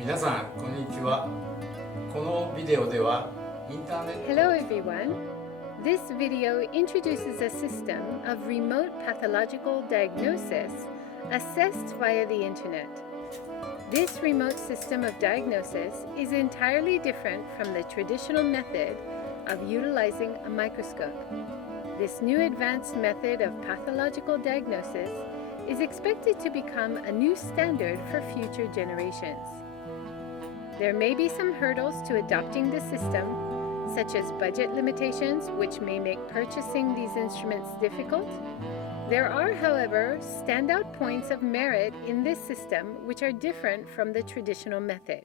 皆さんこんにちは。このビデオではインターネット Hello everyone. This video introduces a system of remote pathological diagnosis assessed via the internet. This remote system of diagnosis is entirely different from the traditional method of utilizing a microscope. This new advanced method of pathological diagnosis is expected to become a new standard for future generations. There may be some hurdles to adopting the system, such as budget limitations, which may make purchasing these instruments difficult. There are, however, standout points of merit in this system which are different from the traditional method.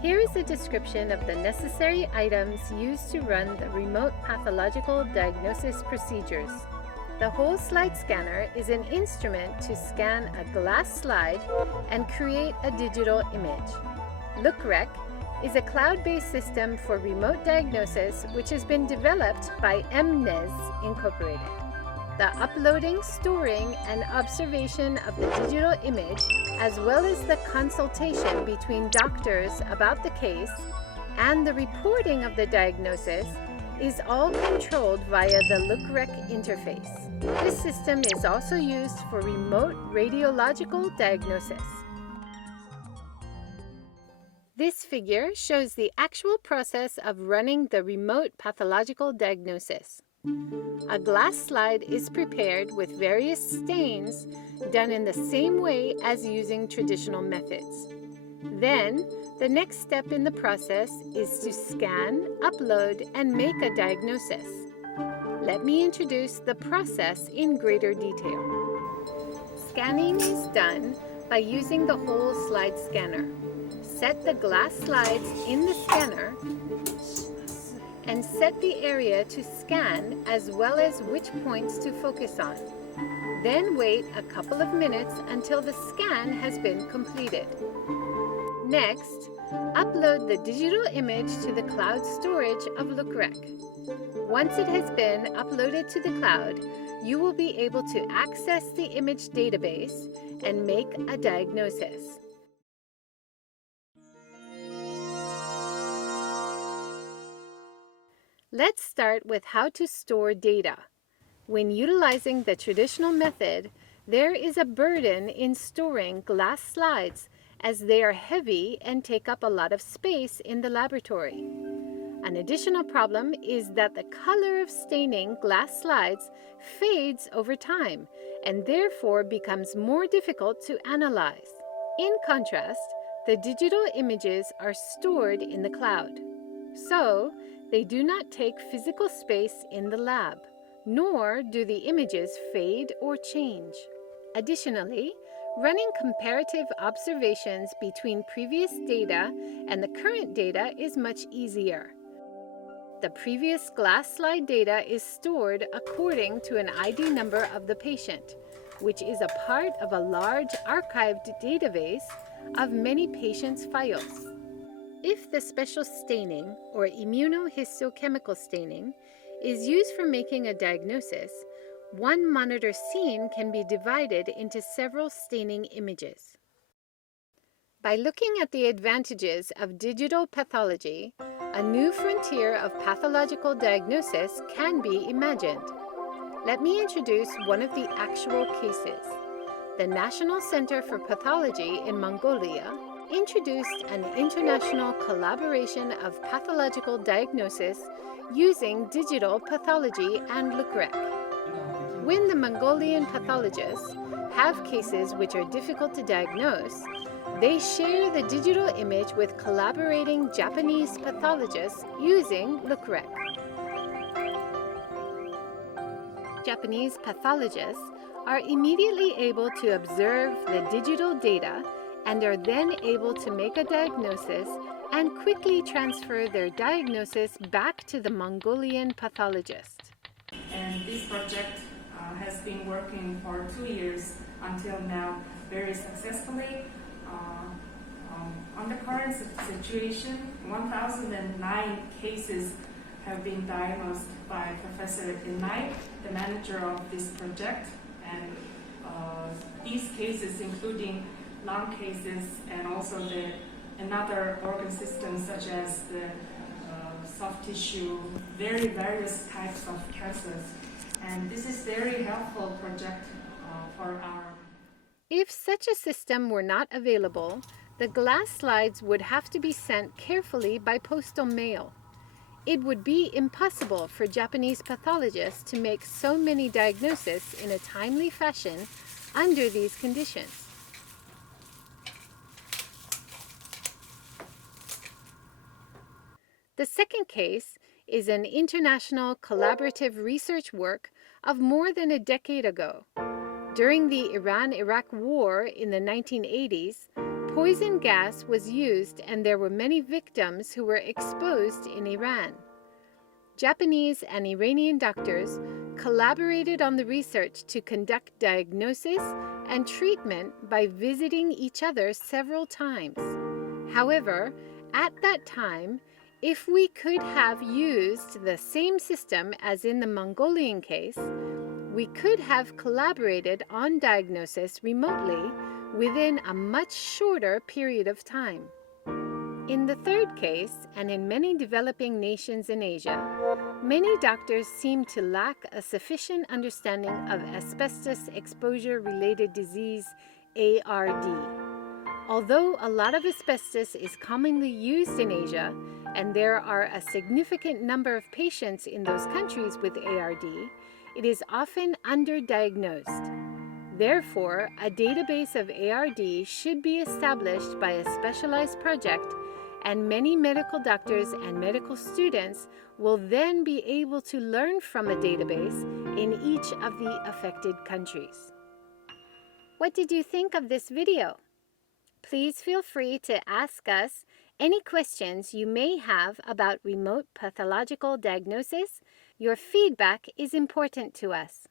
Here is a description of the necessary items used to run the remote pathological diagnosis procedures. The whole slide scanner is an instrument to scan a glass slide and create a digital image. LookRec is a cloud-based system for remote diagnosis which has been developed by MNES Incorporated. The uploading, storing, and observation of the digital image, as well as the consultation between doctors about the case and the reporting of the diagnosis, is all controlled via the LookRec interface. This system is also used for remote radiological diagnosis. This figure shows the actual process of running the remote pathological diagnosis. A glass slide is prepared with various stains done in the same way as using traditional methods. Then, the next step in the process is to scan, upload, and make a diagnosis. Let me introduce the process in greater detail. Scanning is done by using the whole slide scanner. Set the glass slides in the scanner and set the area to scan as well as which points to focus on. Then wait a couple of minutes until the scan has been completed. Next, upload the digital image to the cloud storage of LookRec. Once it has been uploaded to the cloud, you will be able to access the image database and make a diagnosis. Let's start with how to store data. When utilizing the traditional method, there is a burden in storing glass slides as they are heavy and take up a lot of space in the laboratory. An additional problem is that the color of staining glass slides fades over time and therefore becomes more difficult to analyze. In contrast, the digital images are stored in the cloud. So, they do not take physical space in the lab, nor do the images fade or change. Additionally, running comparative observations between previous data and the current data is much easier. The previous glass slide data is stored according to an ID number of the patient, which is a part of a large archived database of many patients' files. If the special staining or immunohistochemical staining is used for making a diagnosis, one monitor scene can be divided into several staining images. By looking at the advantages of digital pathology, a new frontier of pathological diagnosis can be imagined. Let me introduce one of the actual cases. The National Center for Pathology in Mongolia introduced an international collaboration of pathological diagnosis using digital pathology and LookRec. When the Mongolian pathologists have cases which are difficult to diagnose, they share the digital image with collaborating Japanese pathologists using LookRec. Japanese pathologists are immediately able to observe the digital data and are then able to make a diagnosis and quickly transfer their diagnosis back to the Mongolian pathologist. And this project has been working for 2 years until now very successfully. On the current situation, 1,009 cases have been diagnosed by Professor Inai, the manager of this project, and these cases including lung cases and also another organ systems such as the soft tissue, very various types of cancers. And this is very helpful project for our. If such a system were not available, the glass slides would have to be sent carefully by postal mail. It would be impossible for Japanese pathologists to make so many diagnoses in a timely fashion under these conditions. The second case is an international collaborative research work of more than a decade ago. During the Iran-Iraq War in the 1980s, poison gas was used and there were many victims who were exposed in Iran. Japanese and Iranian doctors collaborated on the research to conduct diagnosis and treatment by visiting each other several times. However, at that time, if we could have used the same system as in the Mongolian case, we could have collaborated on diagnosis remotely within a much shorter period of time. In the third case, and in many developing nations in Asia, many doctors seem to lack a sufficient understanding of asbestos exposure-related disease, ARD. Although a lot of asbestos is commonly used in Asia, and there are a significant number of patients in those countries with ARD, it is often underdiagnosed. Therefore, a database of ARD should be established by a specialized project, and many medical doctors and medical students will then be able to learn from a database in each of the affected countries. What did you think of this video? Please feel free to ask us any questions you may have about remote pathological diagnosis. Your feedback is important to us.